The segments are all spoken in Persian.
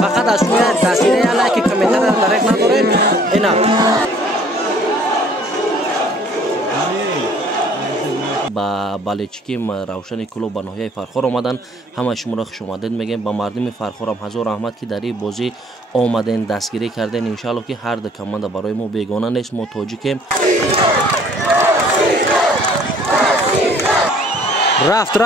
فقط از توی دستگیری علیه که کمیتر را درک نداریم اینا با بالچکی روشن کلوب به ناحیه فرخار آمدن. همه شما را خوش آمدید میگیم. با مردم فرخار هم هزار رحمت که در این بازی آمدین دستگیری کردین. ان شاءالله که هر کمانده برای ما بیگانه نیست. ما تاجیکیم. رفت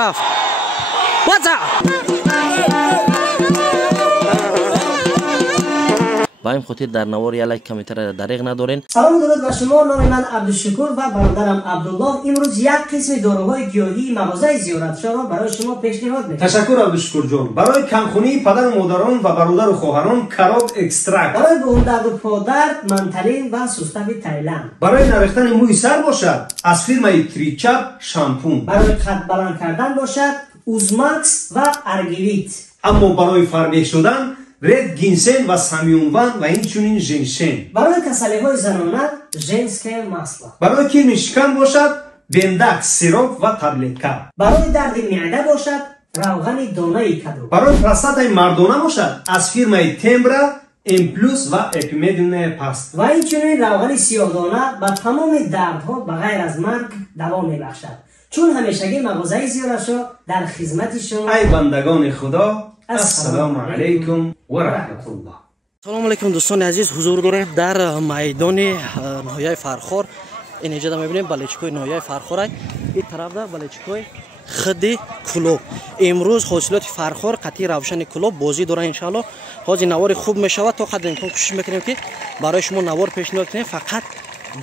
با این خاطر در نوار یک کمیتر دریغ ندارین. سلام درود به شما. نام من عبدالشکور و برادرم عبدالله امروز یک قسم داروهای گیاهی مغازه زیارتشاه را برای شما پیشنهاد می‌کنم. تشکر عبدالشکور جان. برای کمخونی پدر و مادران و برادر و خواهران کراب اکسترکت. برای بون درد و پادرد منتلین و سوستابی تایلند. برای نریختن موی سر باشد از فیرمای تریچاپ شامپون. برای قد بلند کردن باشد اوزماکس و ارگیویت. اما برای فربه شدن رد گینسن و سامیونوان و اینچنین ژنشن. برای کسلی‌های زنانه ژنسکه ماسلا. برای کرم شکم باشد بندک سیروپ و تابلتکا. برای درد معده باشد روغن دانه کدو. برای پروستات مردانه باشد از فیرمای تمبرا ام پلوس و اپیمدین پاست. و اینچنین روغن سیاه‌دانه با تمام دردها بغیر از مرگ دوا می‌بخشد. چون همیشگی مغازه زیارتشاه در خدمت شما. ای بندگان خدا، السلام علیکم و رحمت الله. سلام علیکم دوستان عزیز. حضور داریم در میدان ناحیه فرخار. این اینجا میبینیم بالچکوی ناحیه فرخار. این طرف در بالچکوی خدی کلوب. امروز حاصلات فرخار قطعی روشن کلوب بازی داره. ان شاء الله حاضر نوار خوب میشود. تا قدر امکان کوشش میکنیم که برای شما نوار پیشنهاد کنیم. فقط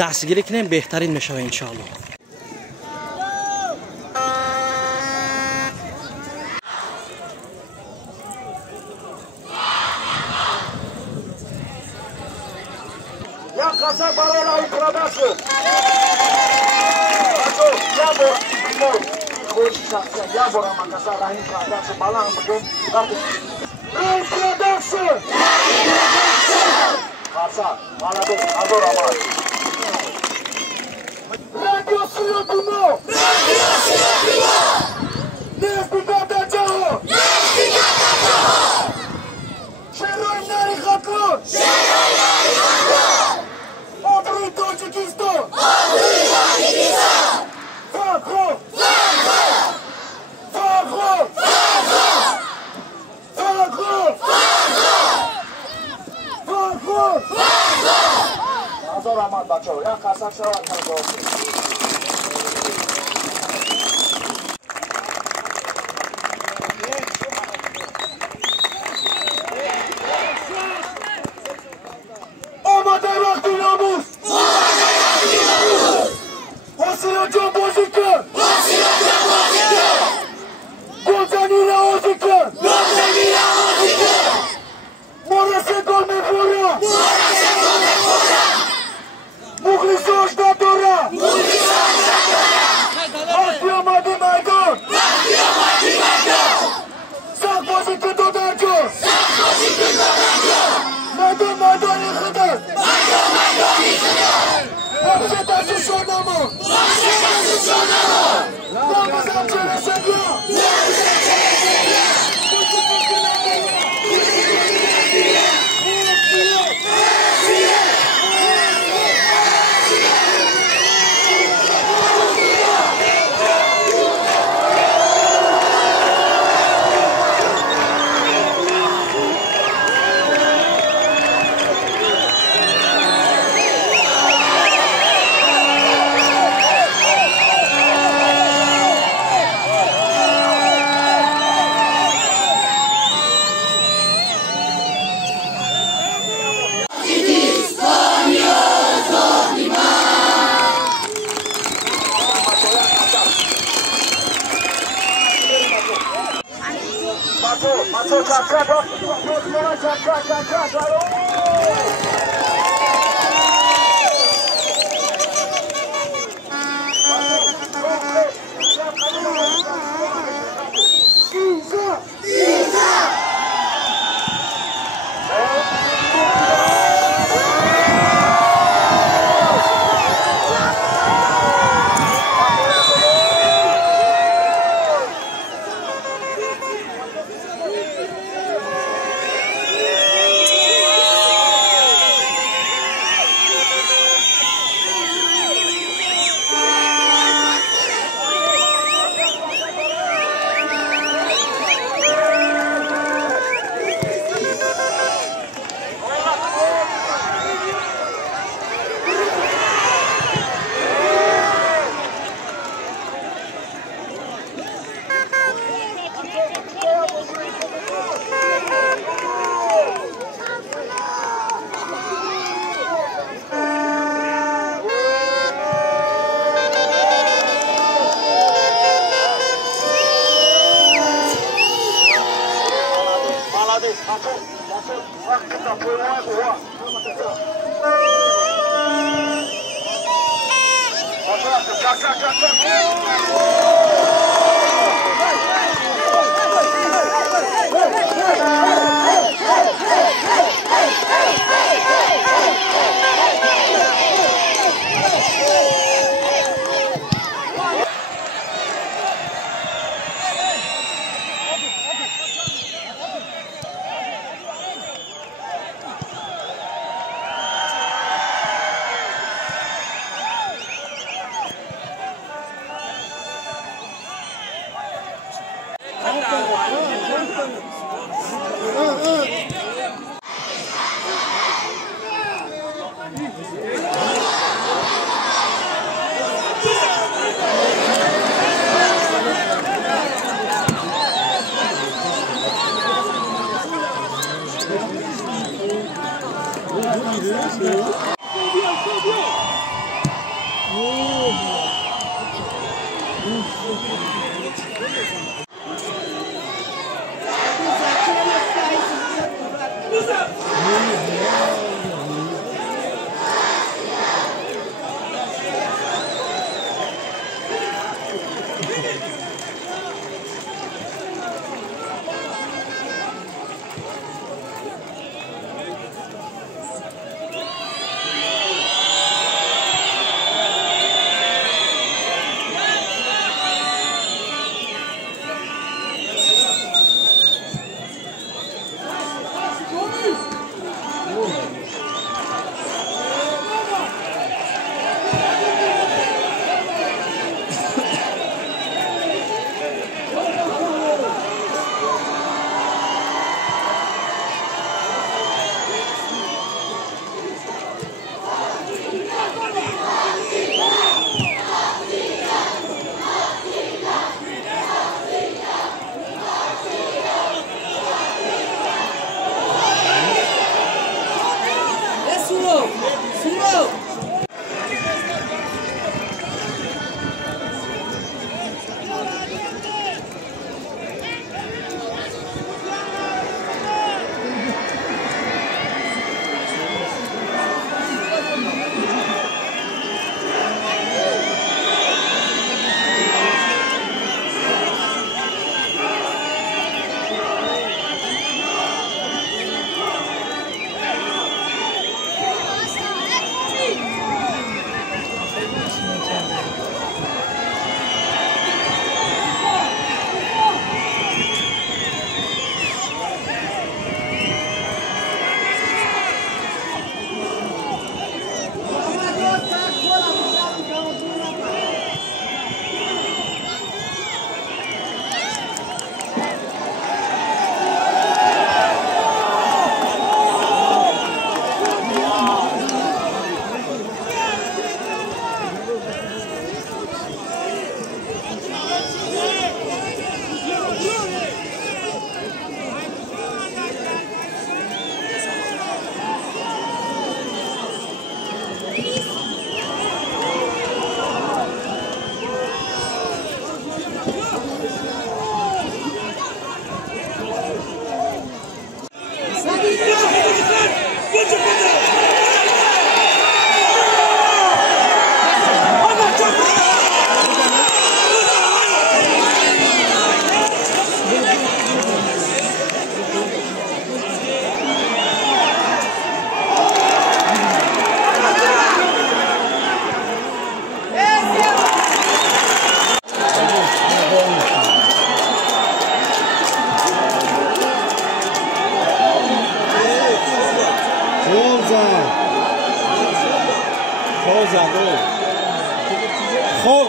دستگیری کنیم بهترین میشود ان شاء الله. Ya casa parola un prodasso. Acho, ya bo, no. Hoje já se ya bo uma casa lá em prodasso, balan bugün. Un prodasso. Casa, malado, adoro ama. Radio Suyo Dumo. Radio Suyo Dumo. Nesbigata Jaho. Nesbigata Jaho. Sheroy Nari Khatlo. Sheroy Nari Khatlo. Tacikistan! Farklı! Azor Ahmad Bacho, ya kasak şavat kaldı.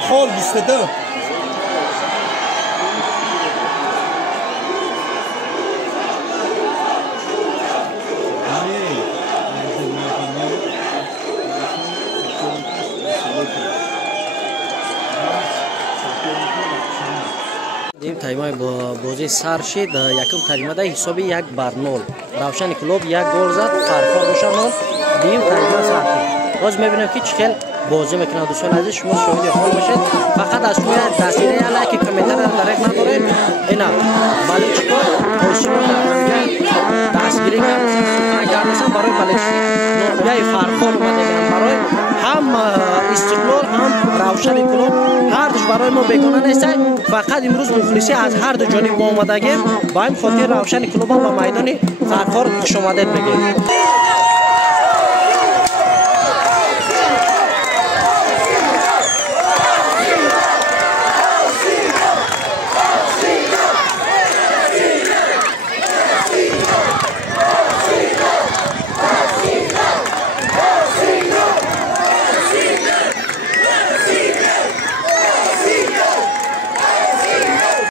خال بیسته این تایمای بازی سر شد یکم تریمه حسابی 1-0 روشن کلوب 1 گل زد فرق روشن دیم تریمه سر شد باز میبینم که چخیل بازی میکنه دوستان عزیز شما شاهد حال باشید فقط از توی تصویره لایک کامنت را درک نکنید اینا بلوچ کو دستگیری کردن برای بلوچی نویای فرخار اومدگن برای هم استقلال هم روشن کلوب هر دوش برای ما بیگانه نیست. فقط امروز مخلصی از هر دو جانب ما اومدگیم با این خاطر روشن کلوب و میدان فرخار خوش آمدید بگیم.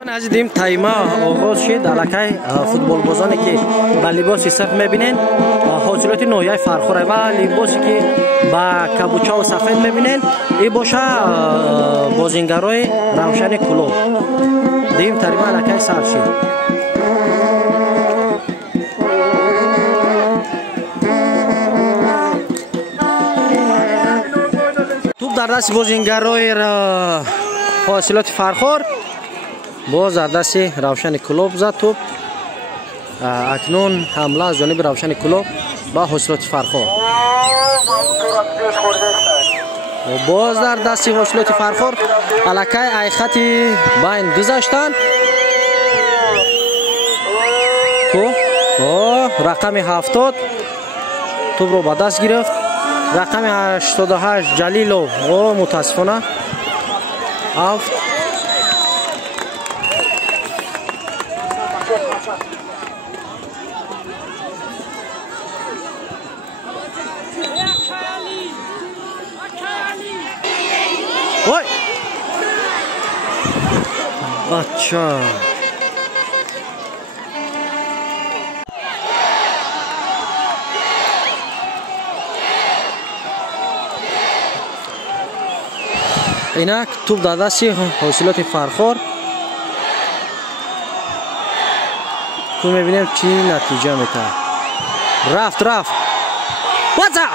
از دیم تایما آغاز شد. علاقه فوتبال بازانی که با لباس سفید میبینین حاصلات نوعی فرخوره و لباسی که با کابوچه و سفید میبینین این باشه بازیگرای روشن کلوب. دیم تایما علاقه سر شد. توپ در دست بازیگرای حاصلات فرخور باز در دست روشن کلوب زد توپ. اکنون حمله از جانب روشن کلوب با حاصلات فرخور و باز در دست حاصلات فرخور علاقه ای خطی بین گذاشتن. توپ رقم 70 توپ رو با دست گرفت. رقم 88 جلیلو متاسفانه اوت. Oi! Bacha! اینک توپ در دست حاصلات فرخار تو میبینیم چی نتیجه میده. رفت بازا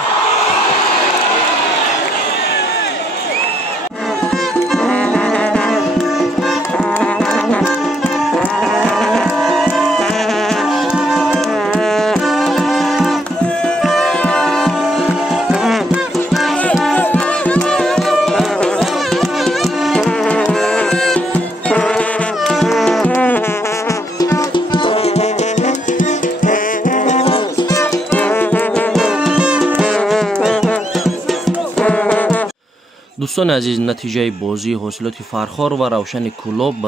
دوستان عزیز، نتیجه بازی حاصلات فرخار و روشن کلوب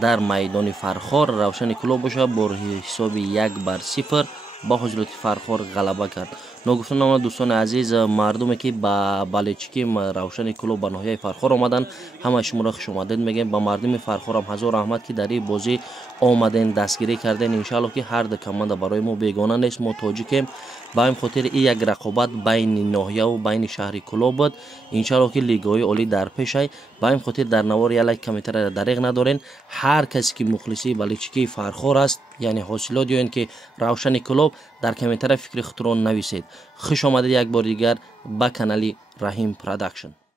در میدان فرخار روشن کلوب باشه با حساب 1-0 با حاصلات فرخار غلبه کرد. نگفتم دوستان عزیز، مردمی که با بالچکی روشن کلوب به ناحیه فرخار آمدن همه شما را خوش آمدید میگم. با مردم فرخار هم هزار رحمت که در این بازی آمدن دستگیری کردن. ان شاء الله که هر دو کمانده برای ما بیگانه نیست. ما تاجیکیم با این خاطر این یک رقابت بین ناحیه و بین شهر کلوب بود. ان شاء الله که لیگ‌های عالی در پیش است. با این خاطر در نوار یک کمیته دریغ ندارین. هر کسی که مخلصی بالچکی فرخار است یعنی حاصلات یا اینکه روشن کلوب در کمیته فکر خطران نویسید. خوش آمدید یک بار دیگر به کانال رحیم پروداکشن.